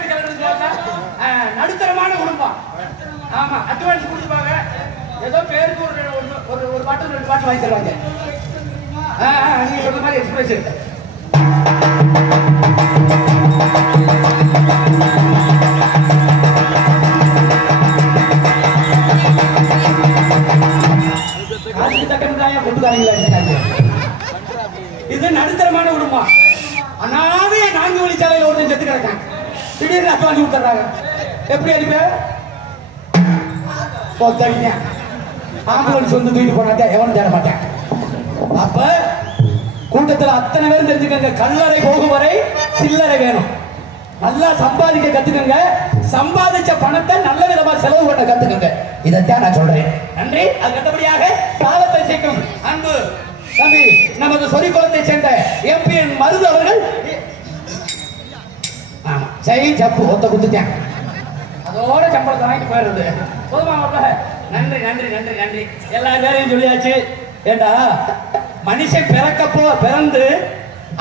நடுத்தரமான குடும்பம். ஆமா, அட்வான்ஸ் கொடுத்துப்பாங்க. ஏதோ பேருக்கு ஒரு பாட்டு 2 பாட்டு வாங்கி தருவாங்க. நீங்க சொன்ன மாதிரி எக்ஸ்பிரஸ் இது நடுத்தரமான குடும்பம். அனாவே 4 வழிச்சாலையில் ஒருத்தன் செத்து கிடக்கான். திடீர்னு அட்வான்ஸ் கொடுத்துறாங்க. எப்படி அடிப்ப? போத்தடிங்க. ஆம்புலன்ஸ் வந்து தூக்கிட்டு போனாத்தே எவனும் தேட மாட்டேன். அப்ப கூட்டத்தில் அத்தனை பேரும் தெரிஞ்சுக்கங்க, கல்லறை போகும் வரை சில்லறை வேணும். நல்லா சம்பாதிக்க கத்துக்கங்க. சம்பாதிச்ச பணத்தை நல்ல விதமா செலவு பண்ண கத்துக்கங்க. இதைத்தான் நான் சொல்றேன். நன்றி. அது கட்டபடியாக காலத்தை சேர்க்கும் அன்பு தம்பி நமது சொரிக்குளத்தை சேர்ந்த எம்பிஎன் மருது அவர்கள் ஜெய் ஜப்பு ஒத்த குத்துட்டேன். அதோட சம்பளத்தை வாங்கிட்டு போயிடுறது போதுமா? நன்றி நன்றி நன்றி நன்றி. எல்லா பேரையும் சொல்லியாச்சு. ஏண்டா மனுஷன் பிறந்து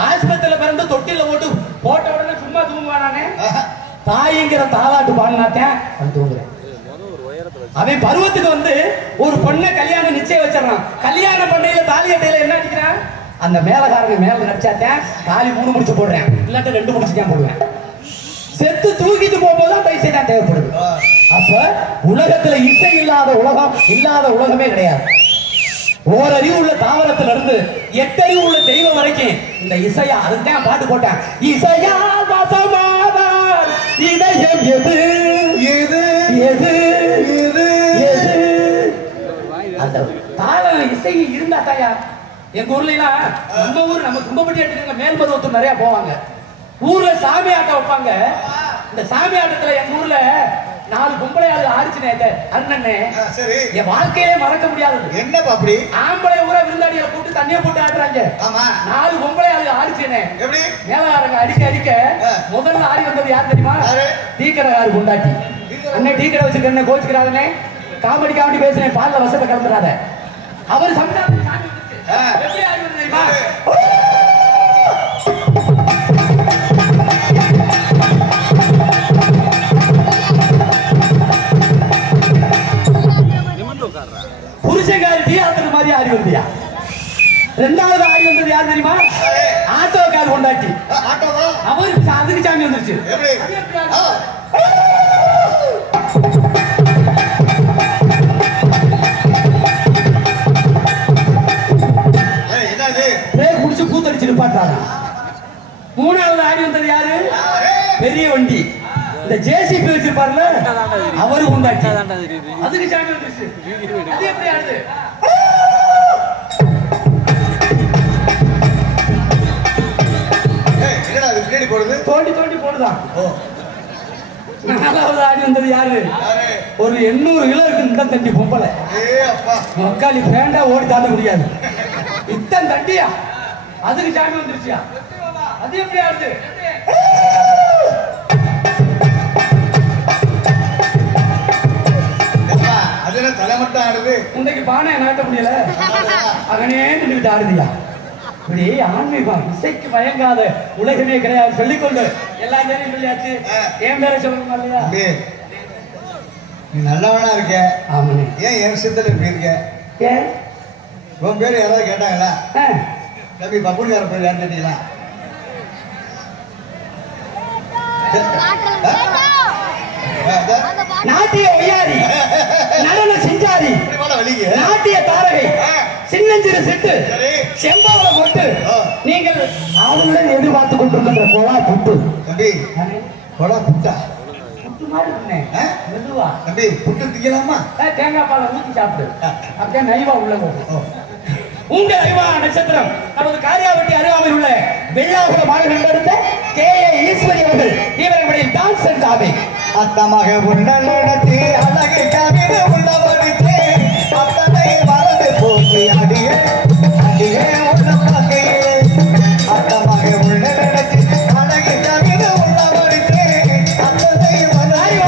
ஆஸ்பத்திரியில பிறந்து தொட்டில போட்ட உடனே சும்மா தூங்குவானே. தாய்ங்கிற தாலாட்டு பாடினாத்தேன் அது தூங்குறேன். அவன் பருவத்துக்கு வந்து ஒரு பொண்ணை கல்யாணம் நிச்சயம் வச்சிடறான். கல்யாணம் பண்ணையில தாலி அட்டையில என்ன அடிக்கிறான்? அந்த மேலகாரங்க மேல நடிச்சாத்தேன் தாலி 3 முடிச்சு போடுறேன், இல்லாட்ட 2 முடிச்சு தான் போடுவேன். செத்து தூக்கிட்டு போகும்போதுதான் பைசை தான் தேவைப்படுது. அப்ப உலகத்துல இசை இல்லாத உலகமே கிடையாது. ஓரறிவு உள்ள தாவரத்துல இருந்து 8 அறிவு உள்ள தெய்வம் வரைக்கும் இந்த இசையா, அதுதான் பாட்டு போட்டேன். இசையா வசமானார் இதயம் எது எது எது எது எது. அந்த தாளம் இசை இருந்தா தாயா. எங்க ஊர்ல நம்ம ஊர் நம்ம தும்பப்பட்டி எடுத்துக்கங்க, மேல்மருவத்தூர் நிறைய போவாங்க. ஊர்ல சாமி ஆட்டம் வைப்பாங்க. இந்த சாமி ஆட்டத்துல எங்க ஊர்ல 4 பொம்பளை ஆடிச்சுனே அண்ணனே. சரி. என் வாழ்க்கையிலே மறக்க முடியாதது. என்னப்பா அப்படி? ஆம்பளை ஊரா விருந்தாடியை கூப்பிட்டு தண்ணியை போட்டு ஆடுறாங்க. ஆமா. 4 பொம்பளை ஆடிச்சுனே. எப்படி? மேலாரங்க அடிக்க முதல்ல ஆடி வந்தது யார் தெரியுமா? டீக்கடைக்காரர் கொண்டாட்டி. அண்ணன் டீக்கடை வச்சிருக்கேன் கோச்சுக்கிறாங்கண்ணே. காமெடி பேசுறேன், பால்ல வசத்தை கலந்துறாத. அவர் சம்சாரம் எப்படி ஆடி வந்தது தெரியுமா? புருஷங்காரி டீ ஆத்துற மாதிரி ஆடி வந்தியா? 2வது ஆடி வந்தது யார் தெரியுமா? ஆட்டோக்கார் கொண்டாட்டி. அவருக்கு அதுக்கு சாமி வந்துருச்சு. புடிச்சு கூத்தடிச்சு நிப்பாட்டாங்க. 3வது ஆடி வந்தது யாரு? பெரிய வண்டி. இந்த ஜேசிபி வச்சிருப்பாருல அவரு கொண்டாட்டி. அதுக்கு சாமி வந்துருச்சு. அது எப்படி ஆடுது? தோண்டி போடுதான். 4வது ஆடி வந்தது யாரு? ஒரு 800 கிலோ இருக்கு இந்த தண்டி பொம்பளை. மக்காளி பேண்டா ஓடி தாண்ட முடியாது. இத்தன் தண்டியா? அதுக்கு சாமி வந்துருச்சியா? அது எப்படி ஆடுது? தலை மட்டும் ஆடுது. உன்னைக்கு பானை நாட்ட முடியல, அகனே நின்றுட்டு ஆடுதியா? இப்படி ஆன்மீகம் இசைக்கு மயங்காத உலகமே கிடையாது சொல்லிக்கொண்டு எல்லா பேரையும் சொல்லியாச்சு. என் பேரை சொல்லணுமா இல்லையா? நீ நல்லவனா இருக்க. ஆமாண்ணே. ஏன் என் விஷயத்துல இப்படி இருக்க? ஏன் உன் பேரு யாராவது கேட்டாங்களா? தம்பி பப்புனியார பேர் யாரு கேட்டீங்களா? நாட்டிய ஒய்யாரி, நடன செஞ்சாரி, நாட்டிய தாரகை, சின்னஞ்சிறு சிட்டு, செம்பவள பொட்டு, நீங்கள் ஆளுடன் எதிர்பார்த்துக் கொண்டிருக்கின்ற கோலா புட்டு. தம்பி கோலா புட்டா? புட்டு மாதிரி இருந்தேன். மெதுவா தம்பி புட்டு திங்கலாமா? தேங்காய் பாலை ஊற்றி சாப்பிடு. அப்படியே நைவா உள்ள போகும். உங்கள் ஐவா நட்சத்திரம் நமது காரியாவட்டி அருகாமையில் உள்ள வெள்ளாகுள மாநகரில் எடுத்த K.A. ஈஸ்வரி அவர்கள் தீவிரப்படியில் டான்ஸ் அண்ட் டாபிக். அத்தமாக உண்டல் நடத்தி அழகை கவிதை உள்ளபடித்தே அத்தனை மறந்து போச்சு அடியே அடியே உள்ள பகையே. அத்தமாக உண்டல் நடத்தி அழகை கவிதை உள்ளபடித்தே அத்தனை மறந்து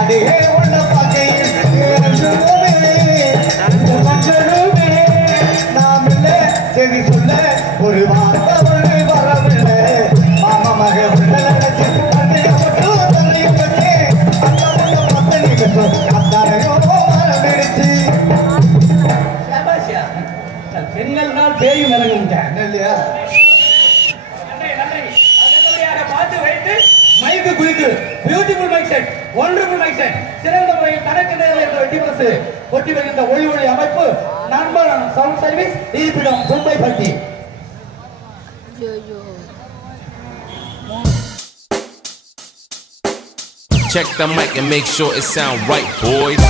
அடியே உள்ள பகையே. நாம் இல்லை செவி சொல்ல ஒரு வார்த்தை வரவில்லை. மாமா மக உண்டல் நடத்தி பெண்கள் பேயும் இறங்க இல்லையா? பார்த்து வைத்து மைக்கு quick beautiful mic set, wonderful mic set, சிறந்த முறையில் தனக்கு நேரில் என்ற வெட்டி பரிசு ஒட்டி வருகின்ற ஒளி அமைப்பு நண்பர் சவுண்ட் சர்வீஸ் இருப்பிடம் மும்பை பட்டி. Check the mic and make sure it sound right, boys.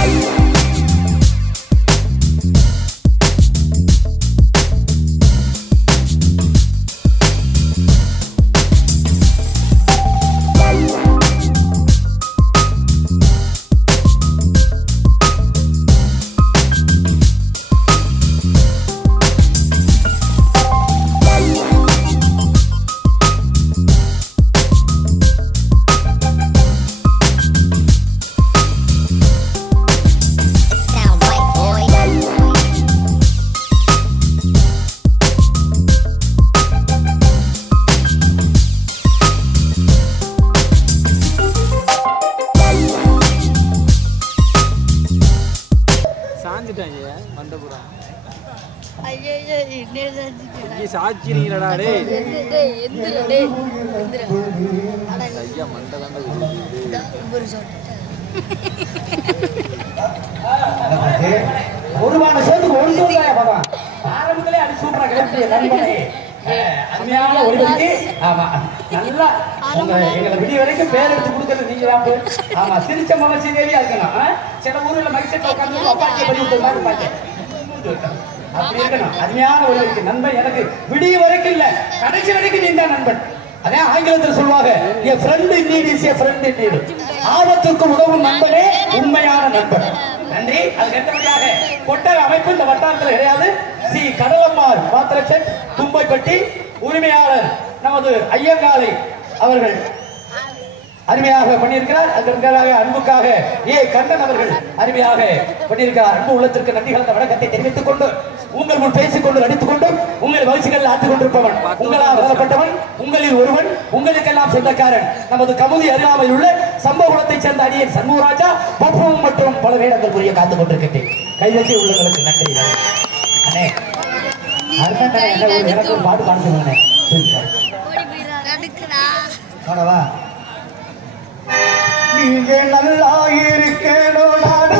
ஒருவான சேர்த்துக்கு ஒரு சூழ்நிலை படம் ஆரம்பத்திலே அது சூப்பரா கிளம்பிய நண்பனே. அருமையான ஒளிபரப்பு. ஆமா நல்லா எங்களை விடிய வரைக்கும் பேர் எடுத்து கொடுக்கறது நீங்க தான். ஆமா சிரிச்ச மகிழ்ச்சியா இருக்கணும். சில ஊர்ல மைசெட்ல உட்காந்து அப்பாச்சியை படி விட்டு மாதிரி பார்த்தேன். அப்படி இருக்கணும். அருமையான ஒளிபரப்பு நண்பன். எனக்கு விடிய வரைக்கும் இல்ல கடைசி வரைக்கும் நீ தான் நண்பன். அதே ஆங்கிலத்தில் சொல்லுவாங்க a friend in need is a friend in need. ஆபத்துக்கு உதவும் நண்பனே உண்மையான நண்பன். நன்றி. அதுக்கு அடுத்தபடியாக கொட்டை அமைப்பு இந்த வட்டாரத்தில் கிடையாது. சி கடலம்மாள் பாத்திரச்செட் தும்பைப்பட்டி உரிமையாளர் நமது ஐயங்காலை அவர்கள் அருமையாக பண்ணியிருக்கிறார். அதற்காக அன்புக்காக கண்ணன் அவர்கள் அருமையாக பண்ணியிருக்கிறார். அன்பு உள்ளத்திற்கு நன்றி கலந்த வணக்கத்தை தெரிவித்துக் கொண்டு உங்கள் முன் பேசிக் கொண்டு நடித்துக் கொண்டு உங்கள் வளர்ச்சிகளில் ஆற்றிக் கொண்டிருப்பவன் உங்களால் வளரப்பட்டவன் உங்களில் ஒருவன் உங்களுக்கெல்லாம் சொந்தக்காரன் நமது கமுதி அருகாமையில் உள்ள சம்பவத்தைச் சேர்ந்த அடியன் சண்முகராஜா பப்புவும் மற்றும் பல வேடங்கள் புரிய காத்துக் கொண்டிருக்கிறேன். கைதட்டி உள்ளவர்களுக்கு நன்றி. அண்ணே எனக்கு ஒரு பாட்டு பாடுங்க. நீங்க நல்லா இருக்கணும் நாடு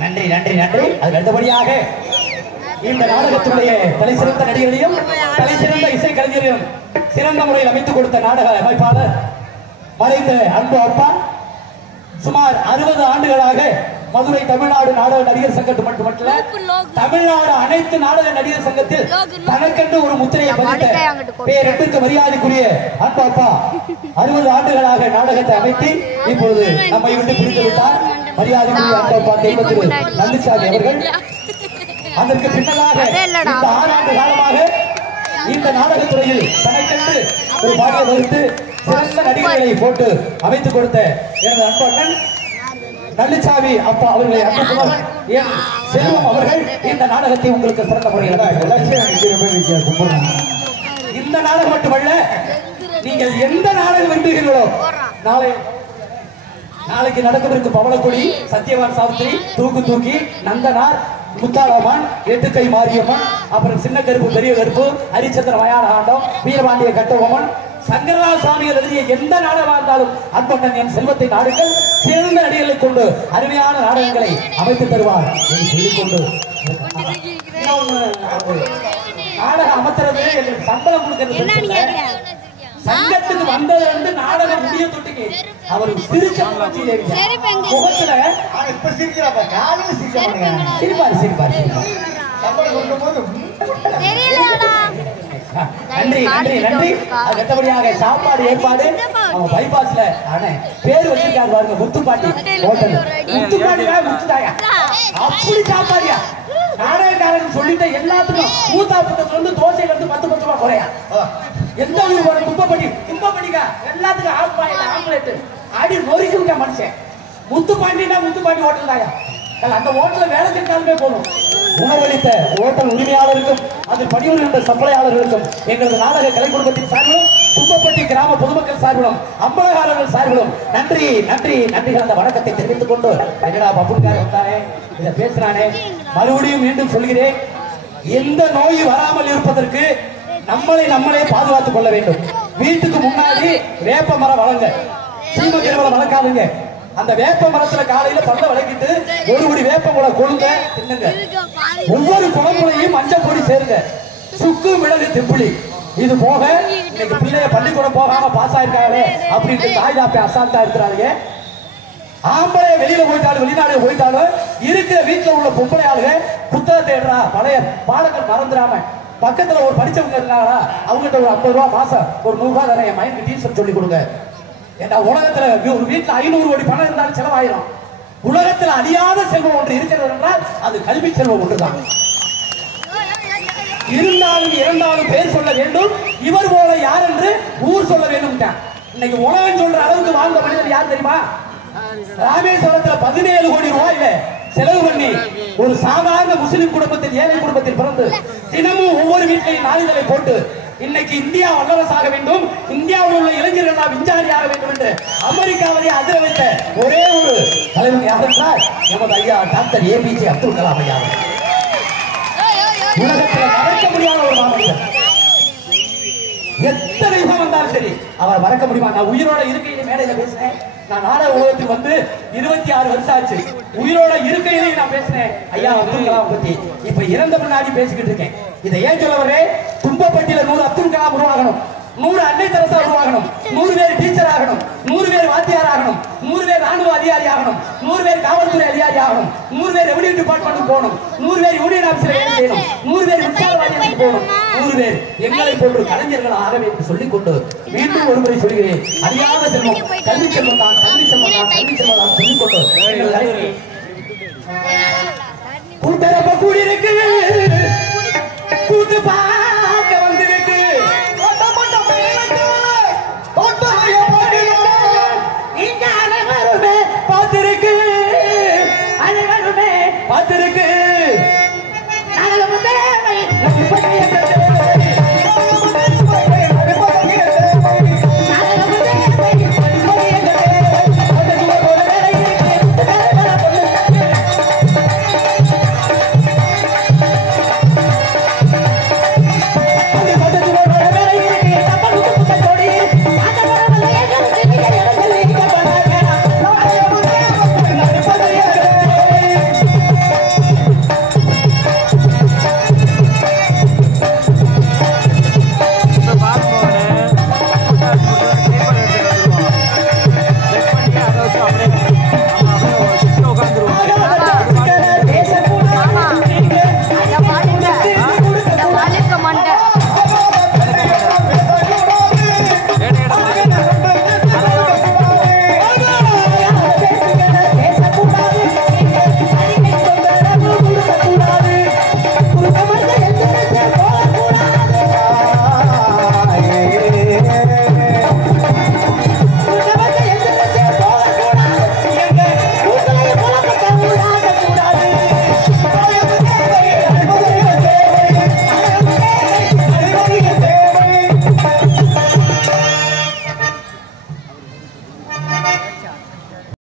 நன்றி நன்றி நன்றி. அதுக்கு அடுத்தபடியாக இந்த நாடகத்தினுடைய தலை சிறந்த நடிகர்களையும் தலை சிறந்த இசை கலைஞரையும் சிறந்த முறையில் அமைத்துக் கொடுத்த நாடக அமைப்பாளர் மறைந்த அன்பு அப்பா சுமார் 60 ஆண்டுகளாக மதுரை தமிழ்நாடு நாடக நடிகர் சங்கத்து மட்டுமல்ல தமிழ்நாடு அனைத்து நாடக நடிகர் சங்கத்தில் தனக்கென்று ஒரு முத்திரையை பதித்த பேரெடுக்க மரியாதைக்குரிய அன்பு அப்பா 60 ஆண்டுகளாக நாடகத்தை அமைத்து இப்போது நம்மை விட்டு பிரித்து விட்டார். மரியாதைக்குரிய அன்பு அப்பா தெய்வத்திரு நல்லிசாமி அவர்கள். அதற்கு பின்னலாக இந்த 6 ஆண்டு காலமாக இந்த நாடகத்துறையில் தனக்கென்று ஒரு பாடலை வகுத்து சிறந்த நடிகர்களை போட்டு அமைத்துக் கொடுத்த எனது அன்பு அண்ணன் நல்லிசாமி அப்பா அவர்களை செல்வம் அவர்கள் இந்த நாடகத்தை உங்களுக்கு சிறந்த முறையில் இந்த நாடகம் மட்டுமல்ல நீங்கள் எந்த நாடகம் விரும்புகிறீர்களோ நாளைக்கு நடக்கவிருக்கும் பவளக்குடி சத்தியவான் சாவித்திரி தூக்கி நந்தனார் முத்தாளம்மன் எட்டுக்கை மாரியம்மன் அப்புறம் சின்ன கருப்பு பெரிய கருப்பு ஹரிச்சந்திர மயான ஆண்டம் வீரபாண்டிய கட்டபொம்மன் சங்கரலால் சுவாமிகள் எழுதிய எந்த நாடகமாக இருந்தாலும் அன்பண்ணன் என் செல்வத்தை நாடுகள் சிறந்த நடிகர்களை கொண்டு அருமையான நாடகங்களை அமைத்து தருவார் என்று சொல்லிக்கொண்டு நாடகம் அமைத்துறது எங்களுக்கு சம்பளம் கொடுக்கிறது சங்கத்துக்கு வந்தது வந்து நாடகம் முடிய தொட்டிக்கு அவர் சிரிச்ச முகத்துல சிரிப்பாரு நன்றி நன்றி நன்றி. அடுத்தபடியாக சாப்பாடு ஏற்பாடு அவங்க பைபாஸ்ல பேர் வச்சிருக்காரு பாருங்க முத்துப்பாட்டி ஹோட்டல். முத்துப்பாட்டியா முத்துதாயா அப்படி சாப்பாடியா நாடகக்காரன் சொல்லிட்டு எல்லாத்துக்கும் ஊத்தாப்பத்துல இருந்து தோசையில இருந்து 10 ரூபாய் குறையா எந்த ஊர் தும்பப்பட்டிக்கா எல்லாத்துக்கும் ஆம்லேட் அடி நொறுக்கி விட்டா மனுஷன். முத்துப்பாண்டினா முத்துப்பாண்டி ஹோட்டல் தாயா அந்த ஹோட்டல்ல வேலை செஞ்சாலுமே போதும். உணவளித்த ஹோட்டல் உரிமையாளருக்கும் அது பணியுள்ள சப்ளையாளர்களுக்கும் எங்களது நாடக கலை குடும்பத்தின் சார்பிலும் தும்பப்பட்டி கிராம பொதுமக்கள் சார்பிலும் அம்பலகாரர்கள் சார்பிலும் நன்றி நன்றி நன்றிகள் அந்த வணக்கத்தை தெரிவித்துக் கொண்டு எங்கடா பப்புன்கார வந்தானே இதை பேசுறானே மறுபடியும் மீண்டும் சொல்கிறேன். எந்த நோய் வராமல் இருப்பதற்கு நம்மளே பாதுகாத்துக் கொள்ள வேண்டும். வீட்டுக்கு முன்னாடி வேப்ப மரம் வளங்க, சீமக்கிழமை வளர்க்காதுங்க. அந்த வேப்ப மரத்துல காலையில பல்ல வளர்க்கிட்டு ஒரு குடி வேப்ப முளை கொழுங்க தின்னுங்க. ஒவ்வொரு குழம்புலையும் மஞ்சள் பொடி சேருங்க, சுக்கு மிளகு திப்புளி. இது போக இன்னைக்கு பிள்ளைய பள்ளிக்கூடம் போகாம பாஸ் ஆயிருக்காங்க அப்படின்ட்டு தாய் தாப்பை அசால்ட்டா இருக்கிறாங்க. ஆம்பளை வெளியில போயிட்டாலும் வெளிநாடு போயிட்டாலும் இருக்கிற வீட்டுல உள்ள பொம்பளை ஆளுங்க புத்தகத்தை எடுறா பழைய பாடங்கள் மறந்துடாம பக்கத்துல ஒரு படிச்சவங்க இருக்காங்களா அவங்ககிட்ட ஒரு 50 ரூபாய் மாசம் ஒரு 100 ரூபாய் தானே என் மைண்ட் டீச்சர் சொல்லி கொடுங்க. ஏன்னா உலகத்துல ஒரு வீட்டுல 500 கோடி பணம் இருந்தாலும் செலவாயிரும். உலகத்தில் அழியாத செல்வம் ஒன்று இருக்கிறது என்றால் அது கல்வி செல்வம் ஒன்றுதான். இருந்தாலும் இறந்தாலும் பேர் சொல்ல வேண்டும், இவர் போல யார் என்று ஊர் சொல்ல வேண்டும். இன்னைக்கு உலகம் சொல்ற அளவுக்கு வாழ்ந்த மனிதர் யார் தெரியுமா? ராமேஸ்வரத்துல 17 கோடி ரூபாயில செலவு பண்ணி ஒரு சாதாரண முஸ்லிம் குடும்பத்தில் ஏழை குடும்பத்தில் பிறந்து தினமும் ஒவ்வொரு வீட்டிலையும் நாளிதழை போட்டு இன்னைக்கு இந்தியா வல்லரசாக வேண்டும், இந்தியாவில் உள்ள இளைஞர்கள் விஞ்ஞானி ஆக வேண்டும் என்று அமெரிக்காவிலே அதிர வைத்த ஒரே ஒரு தலைவர் யார் என்றால் நமது ஐயா டாக்டர் APJ அப்துல் கலாம் ஐயா. உலகத்தில் மறக்க முடியாத ஒரு மாமனிதர். எத்தனை யுகம் வந்தாலும் சரி அவர் மறக்க முடியுமா? நான் உயிரோட இருக்கையில மேடையில பேசினேன். நான் நாடக உலகத்துக்கு வந்து 26 வருஷம் ஆச்சு. உயிரோட இருக்கையிலே நான் பேசினேன் ஐயா அப்துல் கலாம் பத்தி. இப்ப இறந்த முன்னாடி பேசிக்கிட்டு இருக்கேன். இதை ஏன் சொல்ல வரேன்? தும்பப்பட்டியில 100 அப்துல் கலாம் உருவாகணும். 100 அன்னை தெரசா உருவாகணும், 100 பேர் டீச்சர் ஆகணும், 100 பேர் வாத்தியார் ஆகணும், 100 பேர் ராணுவ அதிகாரி ஆகணும், 100 பேர் காவல்துறை அதிகாரி ஆகணும், 100 பேர் ரெவென்யூ டிபார்ட்மெண்ட் போகணும், 100 பேர் யூனியன் ஆபீஸ்ல வேலை செய்யணும், 100 பேர் மின்சார வாரியத்துக்கு போகணும், 100 பேர் எங்களை போன்று கலைஞர்கள் ஆக வேண்டும் சொல்லிக் கொண்டு மீண்டும் ஒருமுறை சொல்கிறேன், அறியாத செல்வம் கல்வி செல்வம் தான், கல்வி செல்வம் தான், கல்வி செல்வம் தான் சொல்லிக் கொண்டு கூட்டரப்ப கூடியிருக்கு கூட்டு